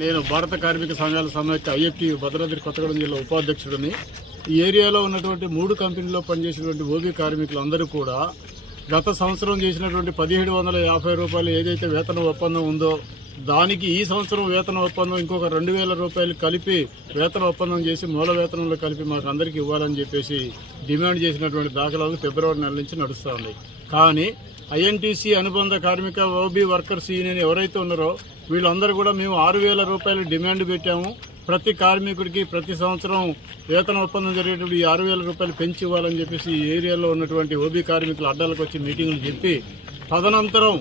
నేను భారత కార్మిక సంఘాల సమైక్య ఐఎఫ్టీ భద్రాద్రి కొత్తగూడెం జిల్లా ఉపాధ్యక్షుడిని. ఈ ఏరియాలో ఉన్నటువంటి 3 కంపెనీల్లో పనిచేసినటువంటి ఓబీ కార్మికులందరూ కూడా గత సంవత్సరం చేసినటువంటి 1750 రూపాయలు ఏదైతే వేతన ఒప్పందం ఉందో దానికి ఈ సంవత్సరం వేతన ఒప్పందం ఇంకొక 2000 రూపాయలు కలిపి వేతన ఒప్పందం చేసి మూల వేతనంలో కలిపి మాకు అందరికీ ఇవ్వాలని చెప్పేసి డిమాండ్ చేసినటువంటి దాఖలాలు ఫిబ్రవరి నెల నుంచి నడుస్తూ ఉన్నాయి. కానీ ఐఎన్టీసీ అనుబంధ కార్మిక ఓబీ వర్కర్స్ యూనియన్ ఎవరైతే ఉన్నారో వీళ్ళందరూ కూడా మేము 6000 రూపాయలు డిమాండ్ పెట్టాము. ప్రతి కార్మికుడికి ప్రతి సంవత్సరం వేతన ఒప్పందం జరిగేటప్పుడు ఈ 6000 రూపాయలు పెంచి ఇవ్వాలని చెప్పేసి ఈ ఏరియాలో ఉన్నటువంటి ఓబీ కార్మికులు అడ్డాలకు వచ్చి మీటింగులు చెప్పి తదనంతరం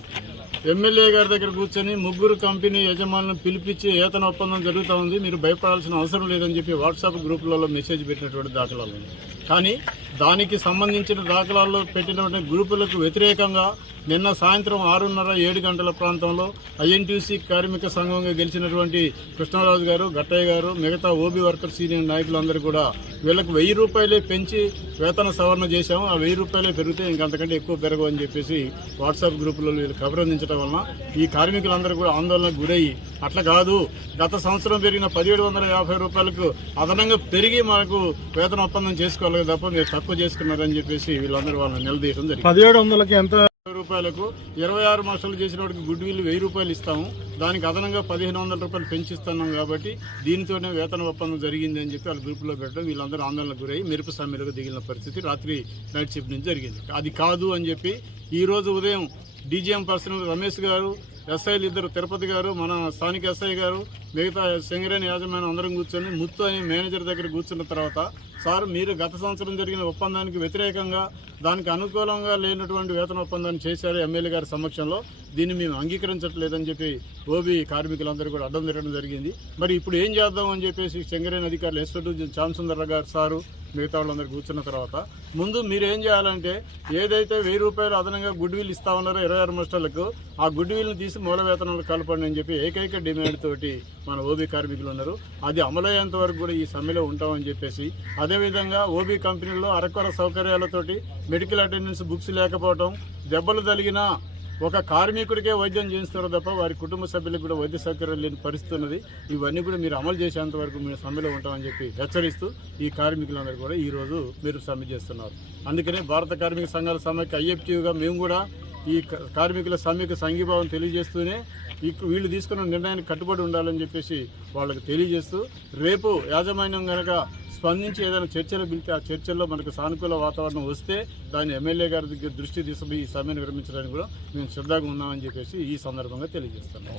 ఎమ్మెల్యే గారి దగ్గర కూర్చొని 3 కంపెనీ యజమానులను పిలిపించి వేతన ఒప్పందం జరుగుతూ ఉంది, మీరు భయపడాల్సిన అవసరం లేదని చెప్పి వాట్సాప్ గ్రూపులలో మెసేజ్ పెట్టినటువంటి దాఖలాలు ఉన్నాయి. కానీ దానికి సంబంధించిన దాఖలాల్లో పెట్టినటువంటి గ్రూపులకు వ్యతిరేకంగా నిన్న సాయంత్రం 6:30-7 గంటల ప్రాంతంలో ఐఎన్టీసీ కార్మిక సంఘంగా గెలిచినటువంటి కృష్ణరాజు గారు, గట్టయ్య గారు, మిగతా ఓబీ వర్కర్స్ యూనియన్ నాయకులందరూ కూడా వీళ్ళకు 1000 రూపాయలే పెంచి వేతన సవరణ చేశాము, ఆ 1000 రూపాయలే పెరిగితే ఇంకంతకంటే ఎక్కువ పెరగవు అని చెప్పేసి వాట్సాప్ గ్రూపులలో వీళ్ళు అభినందించడం వలన ఈ కార్మికులందరూ కూడా ఆందోళనకు గురయ్యి అట్లా కాదు గత సంవత్సరం పెరిగిన 1750 రూపాయలకు అదనంగా పెరిగి మనకు వేతన ఒప్పందం చేసుకోవాలి తప్ప మీరు తక్కువ చేసుకున్నారని చెప్పేసి వీళ్ళందరూ వాళ్ళని నిలదీయడం జరిగింది. 1700కి ఎంత రూపాయలకు 26 మాసాలు చేసిన వాడికి గుడ్ విల్ 1000 రూపాయలు ఇస్తాము, దానికి అదనంగా 1500 రూపాయలు పెంచిస్తున్నాం కాబట్టి దీనితోనే వేతన ఒప్పందం జరిగింది అని చెప్పి వాళ్ళ గ్రూపులో పెట్టడం వీళ్ళందరూ ఆందోళనకు గురై మెరుపు సమ్మెలకు దిగిన పరిస్థితి రాత్రి నైట్ షిఫ్ట్ నుంచి జరిగింది. అది కాదు అని చెప్పి ఈరోజు ఉదయం డీజీఎం పర్సనల్ రమేష్ గారు, ఎస్ఐలు ఇద్దరు తిరుపతి గారు, మన స్థానిక ఎస్ఐ గారు, మిగతా సింగరేణి యాజమాన్యం అందరం కూర్చొని ముత్తు అని మేనేజర్ దగ్గర కూర్చున్న తర్వాత సార్ మీరు గత సంవత్సరం జరిగిన ఒప్పందానికి వ్యతిరేకంగా దానికి అనుకూలంగా లేనటువంటి వేతన ఒప్పందాన్ని చేశారు ఎమ్మెల్యే గారి సమక్షంలో, దీన్ని మేము అంగీకరించట్లేదని చెప్పి ఓబీ కార్మికులందరూ కూడా అడ్డం తిరగడం జరిగింది. మరి ఇప్పుడు ఏం చేద్దాం అని చెప్పేసి సింగరేణి అధికారులు ఎస్వటి శ్యామసుందర్ గారు సారు మిగతా వాళ్ళందరూ కూర్చున్న తర్వాత ముందు మీరు ఏం చేయాలంటే ఏదైతే 1000 రూపాయలు అదనంగా గుడ్ విల్ ఇస్తా ఉన్నారో 26 మాస్టర్లకు ఆ గుడ్ విల్ని తీసి మూల వేతనాలు కలపండి అని చెప్పి ఏకైక డిమాండ్ తోటి మన ఓబీ కార్మికులు ఉన్నారు. అది అమలయ్యేంత వరకు కూడా ఈ సమ్మెలో ఉంటామని చెప్పేసి, అదేవిధంగా ఓబీ కంపెనీల్లో అరకొర సౌకర్యాలతోటి మెడికల్ అటెండెన్స్ బుక్స్ లేకపోవడం, దెబ్బలు తగిలిన ఒక కార్మికుడికే వైద్యం చేయిస్తారు తప్ప వారి కుటుంబ సభ్యులకు కూడా వైద్య సౌకర్యం లేని పరిస్థితి ఉన్నది. ఇవన్నీ కూడా మీరు అమలు చేసేంత వరకు మీరు సమ్మెలో ఉంటామని చెప్పి హెచ్చరిస్తూ ఈ కార్మికులందరూ కూడా ఈరోజు మీరు సమ్మె చేస్తున్నారు. అందుకనే భారత కార్మిక సంఘాల సమైక్య ఐఎఫ్టీగా మేము కూడా ఈ కార్మికుల సమ్మెకు సంఘీభావం తెలియజేస్తూనే వీళ్ళు తీసుకున్న నిర్ణయానికి కట్టుబడి ఉండాలని చెప్పేసి వాళ్ళకి తెలియజేస్తూ రేపు యాజమాన్యం కనుక స్పందించి ఏదైనా చర్చలు పిలితే ఆ చర్చల్లో మనకు సానుకూల వాతావరణం వస్తే దాన్ని ఎమ్మెల్యే గారి దగ్గర దృష్టి తీసుకుని ఈ సమ్మెను విరమించడానికి కూడా మేము శ్రద్ధగా ఉన్నామని చెప్పేసి ఈ సందర్భంగా తెలియజేస్తున్నాం.